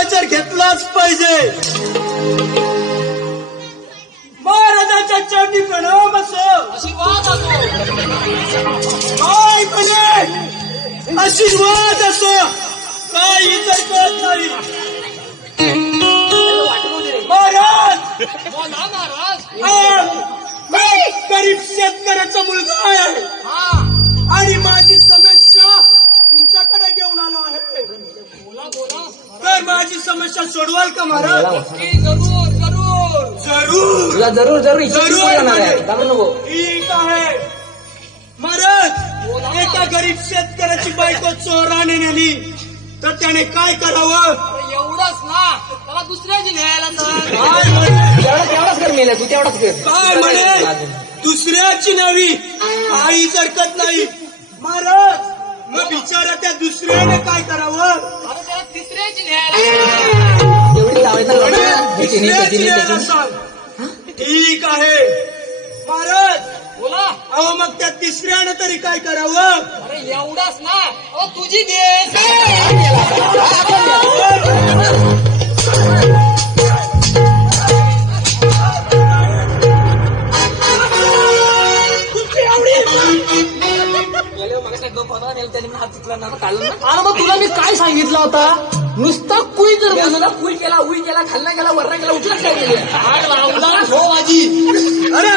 विचार घेतलाच पाहिजे. महाराजाच्या चरणी प्रणाम असो आशीर्वाद काय आशीर्वाद असो. काय इतर कळत नाही. महाराज! महाराज. गरीब शेतकऱ्याचा तर माझी समस्या सोडवाल का महाराज? की जरूर जरूर. जरूर. तुला जरूर जरूर. इच्छा जरूर आहे. म्हणजे. घाबरू नको. ठीक आहे. महाराज एका गरीब शेतकऱ्याची बायको चोराने नेली. तर त्याने काय करावं? अरे एवढंच ना. त्याला दुसऱ्याची न्यायला सांग काय म्हणे? तेवढा तेवढाच कर मेले तू तेवढाच कर. काय म्हणे? दुसऱ्याची नवी काहीच हरकत नाही. महाराज मग बिचारा त्या दुसऱ्याने काय करावं? सांग ठीक आहे. महाराज. बोला. अहो मग त्या तिसऱ्यानं तरी काय करावं? अरे एवढंच ना. अहो तुझी दे. अरे मग तुला मी काय सांगितलं होता? नुसता नुसता उई केला उई केला खाल्ला गेला वरना गेला उचलत काय गेले आग लावला हो आजी. अरे